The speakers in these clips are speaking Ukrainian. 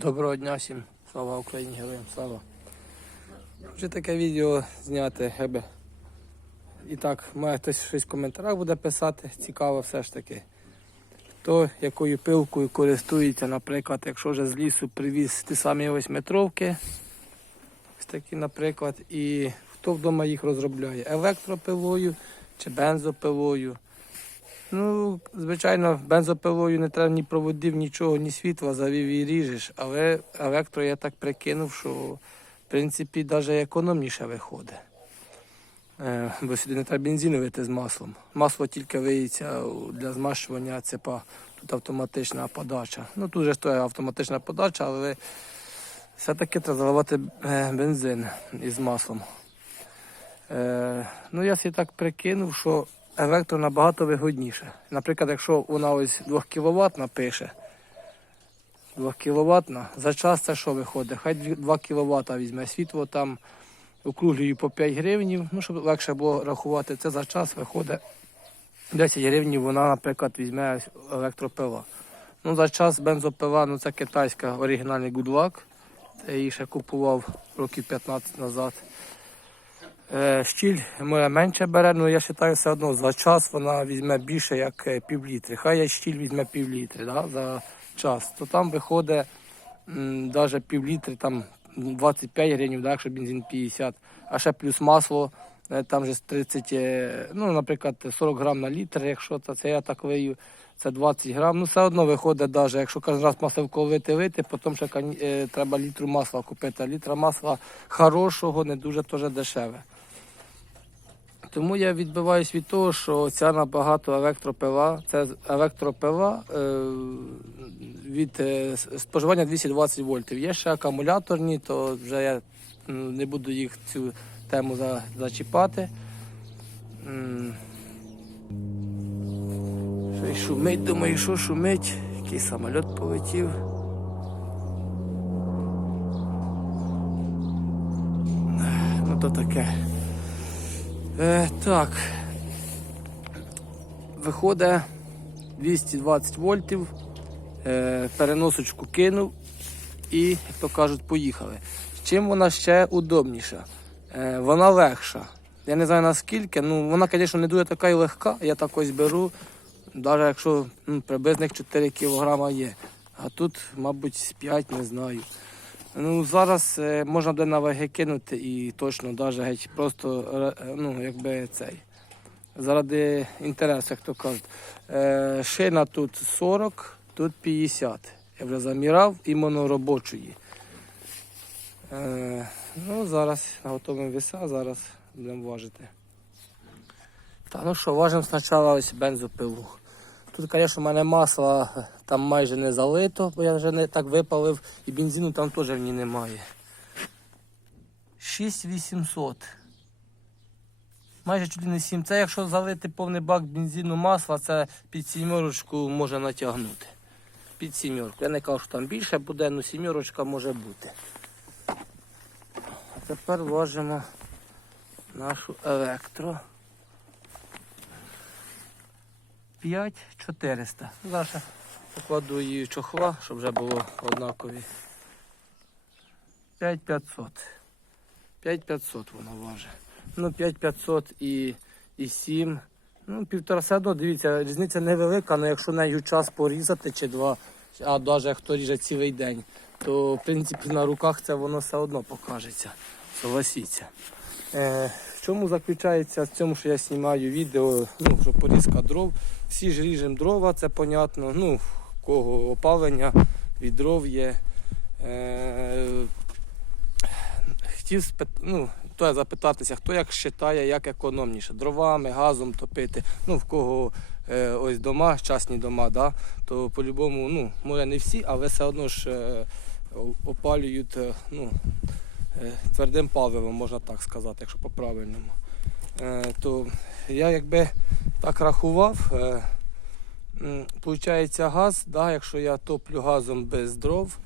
Доброго дня всім. Слава Україні, героям слава. Вже таке відео зняти, якби. І так, має хтось щось в коментарях буде писати, цікаво все ж таки. Хто якою пилкою користується, наприклад, якщо вже з лісу привіз ті самі восьмитровки, ось такі, наприклад, і хто вдома їх розробляє електропилою чи бензопилою. Ну, звичайно, бензопилою не треба ні проводів, нічого, ні світла, завів і ріжеш. Але електро я так прикинув, що в принципі навіть економніше виходить. Е, бо сюди не треба бензину вити з маслом. Масло тільки виється для змащування цепа. Тут автоматична подача. Ну тут же то автоматична подача, але все-таки треба заливати е, бензин із маслом. Е, ну, я собі так прикинув, що електро набагато вигодніше. Наприклад, якщо вона ось 2 кВт напише, 2 кВт, за час це що виходить? Хай 2 кВт візьме світло там округлюю по 5 гривень, ну, щоб легше було рахувати, це за час виходить 10 гривень, вона, наприклад, візьме електропила. Ну, за час бензопила, ну це китайська оригінальний гудлак. Я її ще купував років 15 назад. Е, Щіль моя менше бере, але я вважаю, все одно за час вона візьме більше, як е, півлітри. Хай я щіль візьме півлітри да, за час. То там виходить навіть півлітри, там 25 гривень, да, якщо бензин 50, а ще плюс масло, е, там же з 30, е, ну, наприклад, 40 грам на літр, якщо це, це я так вию, це 20 грам. Ну, все одно виходить, навіть, якщо кожен раз масло вити, вити, потім ще треба літру масла купити. Літра масла хорошого, не дуже теж дешеве. Тому я відбиваюсь від того, що ця набагато електропила, це електропила е, від е, споживання 220 вольтів. Є ще акумуляторні, то вже я не буду їх цю тему за, зачіпати. Що й шумить, думаю, що шумить. Який самоліт полетів. Ну то таке. Е, так. Виходить 220 вольтів. Е, переносочку кинув і, як то кажуть, поїхали. Чим вона ще удобніша? Е, вона легша. Я не знаю наскільки, ну вона, звісно, не дуже така і легка. Я так ось беру, навіть якщо ну, приблизно 4 кг є. А тут, мабуть, з 5, не знаю. Ну, зараз е, можна буде на ваги кинути і точно навіть геть просто е, ну, якби цей. Заради інтересу, як то кажуть. Е, шина тут 40, тут 50. Я вже замірав іменно робочої. Е, ну, зараз готуємо веса, зараз будемо важити. Та ну що, важимо спочатку ось бензопилу. Тут, звісно, в мене масло там майже не залито, бо я вже не так випалив, і бензину там теж в ній немає. 6800. Майже чуть не 7. Це якщо залити повний бак бензину масла, це під сімерочку може натягнути. Під сімерку. Я не кажу, що там більше буде, але сімерочка може бути. Тепер вложимо нашу електро. 5400. Зараз покладу її чохла, щоб вже було однакові. 5500. 5500 вона важить. Ну, 5500 і, і 7. Ну, півтора все одно, дивіться, різниця невелика, але якщо нею час порізати чи два, а навіть як хто ріже цілий день, то в принципі на руках це воно все одно покажеться. Согласіться. Е, в чому заключається в цьому, що я знімаю відео, ну, що порізка дров. Всі ж ріжемо дрова, це понятно. Ну, в кого опалення від дров є. Е, хотів спит... ну, то я запитатися, хто як вважає, як економніше, дровами, газом топити. Ну, в кого е, ось дома, частні дома, да, то по-любому, ну, може не всі, але все одно ж е, опалюють е, ну, твердим паливом, можна так сказати, якщо по-правильному. Е, то я якби так рахував. Е, Получається газ, да, якщо я топлю газом без дров,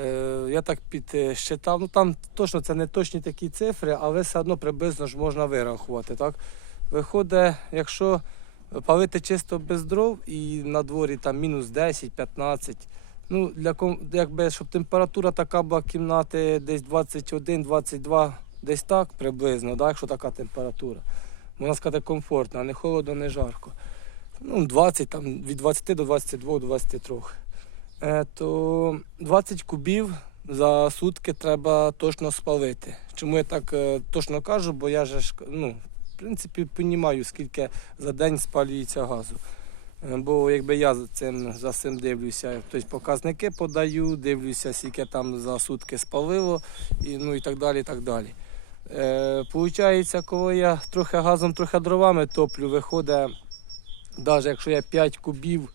е, я так підсчитав, ну там точно це не точні такі цифри, але все одно приблизно ж можна вирахувати. Так? Виходить, якщо палити чисто без дров і на дворі там мінус 10-15, Ну, для якби, щоб температура така була кімнати десь 21-22, десь так приблизно, да, якщо така температура. Можна сказати, комфортно, а не холодно, не жарко. Ну, 20, там, від 20 до 22, 23. Е, то 20 кубів за сутки треба точно спалити. Чому я так е, точно кажу? Бо я ж, ну, в принципі, розумію, скільки за день спалюється газу. Е, Бо якби я цим, за цим дивлюся, тобто показники подаю, дивлюся, скільки там за сутки спалило, і, ну і так далі. Так далі. Е, Получається, коли я трохи газом, трохи дровами топлю, виходить, навіть якщо я 5 кубів,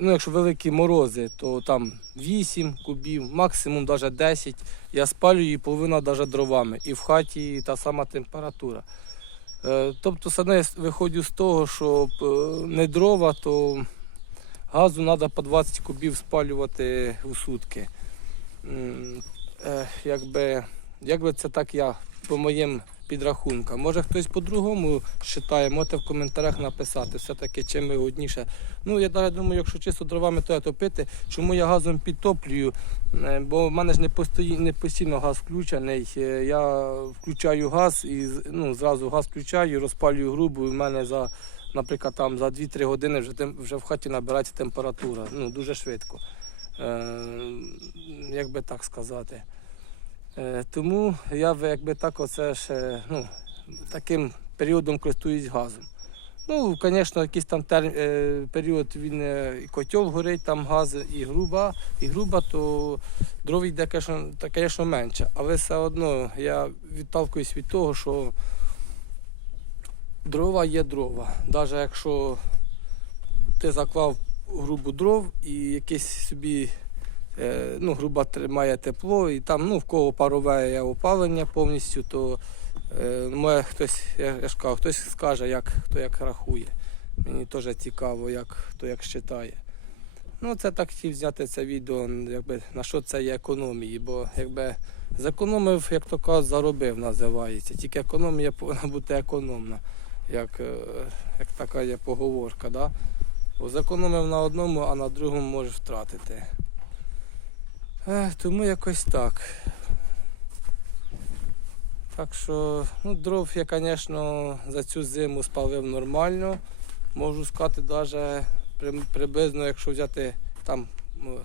ну якщо великі морози, то там 8 кубів, максимум навіть 10, я спалюю і половина навіть дровами. І в хаті та сама температура. Е, Тобто, саме виходжу з того, що е, не дрова, то газу треба по 20 кубів спалювати у сутки. Е, Якби, якби це так я по моїм підрахункам. Може хтось по-другому вважає, можете в коментарях написати, все-таки чим вигодніше. Ну, я навіть думаю, якщо чисто дровами то я топити, чому я газом підтоплюю, Е, бо в мене ж не, постої, не постійно газ включений. Е, Я включаю газ і ну, зразу газ включаю, розпалюю грубу, і в мене за, наприклад, там за 2-3 години вже, вже в хаті набирається температура. Ну, дуже швидко. Е, як би так сказати. Е, тому я якби так оце ще, ну, таким періодом користуюсь газом. Ну, звісно, якийсь там тер... е, період він е, і котел горить, там газ і груба, і груба, то дров йде, звісно, менше. Але все одно я відталкуюсь від того, що дрова є дрова. Навіть якщо ти заклав грубу дров і якийсь собі ну, груба тримає тепло, і там ну, в кого парове опалення повністю, то е, хтось, я, ж кажу, хтось скаже, як, хто як рахує. Мені теж цікаво, як, хто як вважає. Ну, це так хотів зняти це відео, якби, на що це є економії, бо якби зекономив, як то кажуть, заробив називається. Тільки економія повинна бути економна, як, е, як така є поговорка. Да? Бо зекономив на одному, а на другому можеш втратити. Е, тому якось так. Так що, ну, дров я, звісно, за цю зиму спалив нормально. Можу сказати, навіть приблизно, якщо взяти там,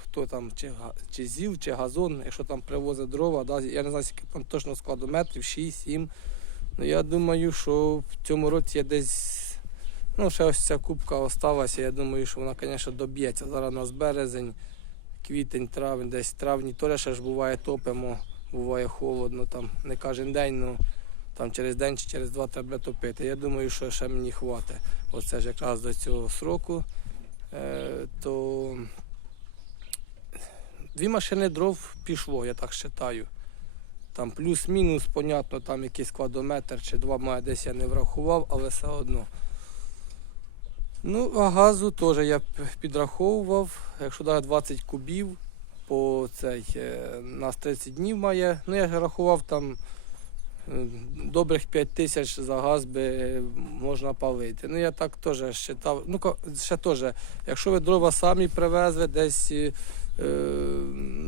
хто там, чи, чи зіл, чи газон, якщо там привозить дрова, да, я не знаю, скільки там точно складу метрів, 6-7. Ну, я думаю, що в цьому році я десь. Ну, ще ось ця кубка осталася. Я думаю, що вона, звісно, доб'ється. Зараз у нас березень, квітень, травень, десь травні теж ще ж буває топимо, буває холодно, там не кожен день, ну там через день чи через два треба топити. Я думаю, що ще мені хватить. Оце ж якраз до цього сроку. Е, то дві машини дров пішло, я так вважаю. Там плюс-мінус, понятно, там якийсь складометр чи два має десь я не врахував, але все одно. Ну, а газу теж я підраховував, якщо навіть 20 кубів по цей, е, нас 30 днів має. Ну, я рахував там е, добрих 5 тисяч за газ би можна палити. Ну, я так теж вважав. Ну, ще теж, якщо ви дрова самі привезли, десь, е, е,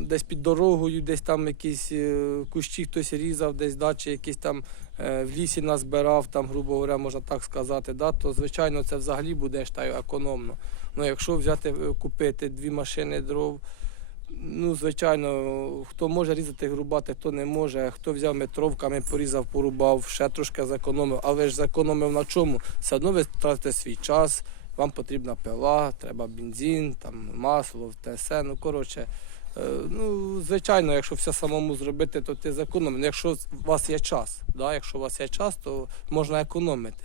десь під дорогою, десь там якісь е, кущі хтось різав, десь дачі якісь там е, в лісі назбирав, там, грубо говоря, можна так сказати, да, то звичайно це взагалі буде ж так економно. Ну, якщо взяти, е, купити дві машини дров, ну, звичайно, хто може різати, грубати, хто не може, хто взяв метровками, порізав, порубав, ще трошки зекономив, але ж зекономив на чому? Все одно ви тратите свій час, вам потрібна пила, треба бензин, там, масло, все. Ну, коротше, Е, Ну, звичайно, якщо все самому зробити, то ти зекономиш. Якщо у вас є час, да? якщо у вас є час, то можна економити.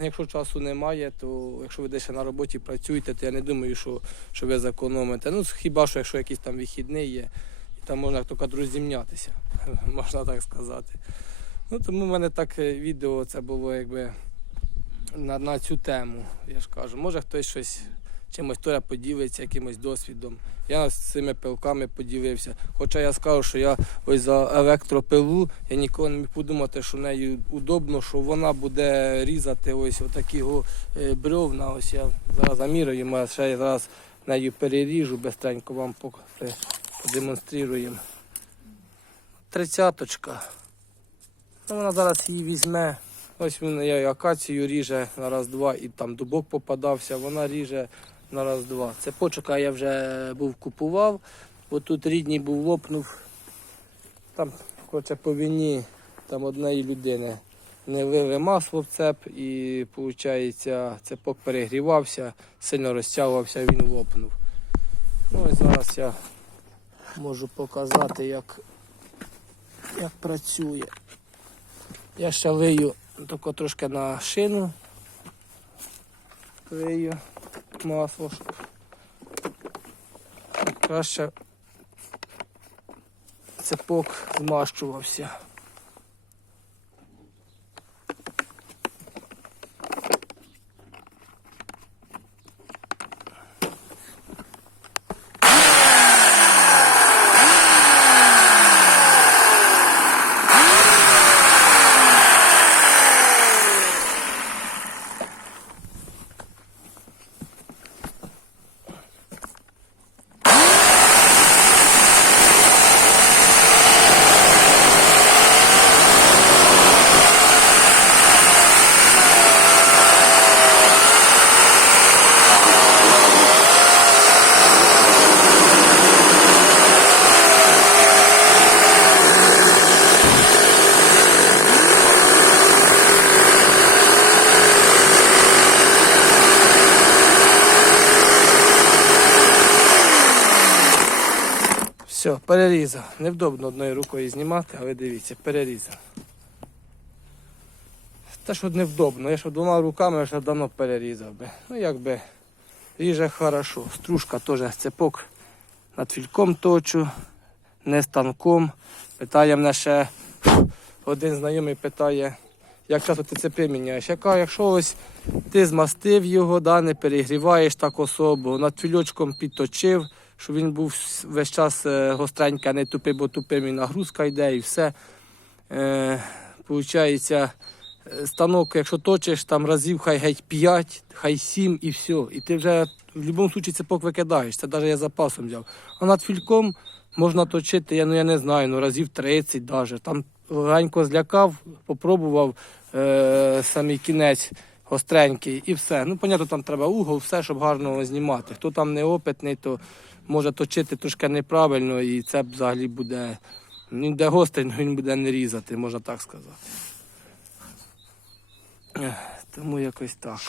Якщо часу немає, то якщо ви десь на роботі працюєте, то я не думаю, що, що ви зекономите. Ну, хіба що якщо якийсь там вихідний є, і там можна кажуть, розімнятися, можна так сказати. Ну, тому в мене так е, відео це було якби на, на цю тему. Я ж кажу, може хтось щось чимось теж поділиться, якимось досвідом. Я з цими пилками поділився. Хоча я скажу, що я ось за електропилу, я ніколи не міг подумати, що нею удобно, що вона буде різати ось отакі е, бревна. Ось я зараз замірюю, маю ще я зараз нею переріжу, бистренько вам при- продемонструємо. Тридцяточка. Ну, вона зараз її візьме. Ось він я акацію ріже на раз-два і там дубок попадався, вона ріже на раз-два. Це почука я вже був купував, тут рідній був лопнув. Там хоче по війні там однієї людини не вили масло в цеп і виходить, цепок перегрівався, сильно розтягувався, він лопнув. Ну і зараз я можу показати, як, як працює. Я ще вию тако трошки на шину. Вию масло. Краще цепок змащувався. Все, перерізав. Невдобно одною рукою знімати, але дивіться, перерізав. Те, що невдобно, я ж двома руками ж давно перерізав би. Ну якби ріже хорошо. Стружка теж цепок над фільком точу, не станком. Питає мене ще один знайомий питає, як часто ти цепи міняєш. Я кажу, якщо ось ти змастив його, да, не перегріваєш так особо, над фільочком підточив, щоб він був весь час е, гостренький, не тупий, бо тупим і нагрузка йде і все. Е, Получається, е, станок, якщо точиш, там разів хай геть 5, хай 7 і все. І ти вже в будь-якому випадку цепок викидаєш. Це навіть я запасом взяв. А над фільком можна точити, я, ну, я не знаю, ну разів 30 навіть. Там легенько злякав, попробував е, самий кінець гостренький і все. Ну, понятно, там треба угол, все, щоб гарно знімати. Хто там неопитний, то може точити трошки неправильно, і це взагалі буде. Він буде гострий, але він буде не різати, можна так сказати. Тому якось так.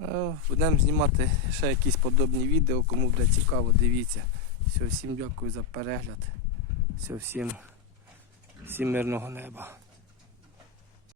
Е, Будемо знімати ще якісь подобні відео, кому буде цікаво, дивіться. Все, всім дякую за перегляд. Все, всім, всім мирного неба.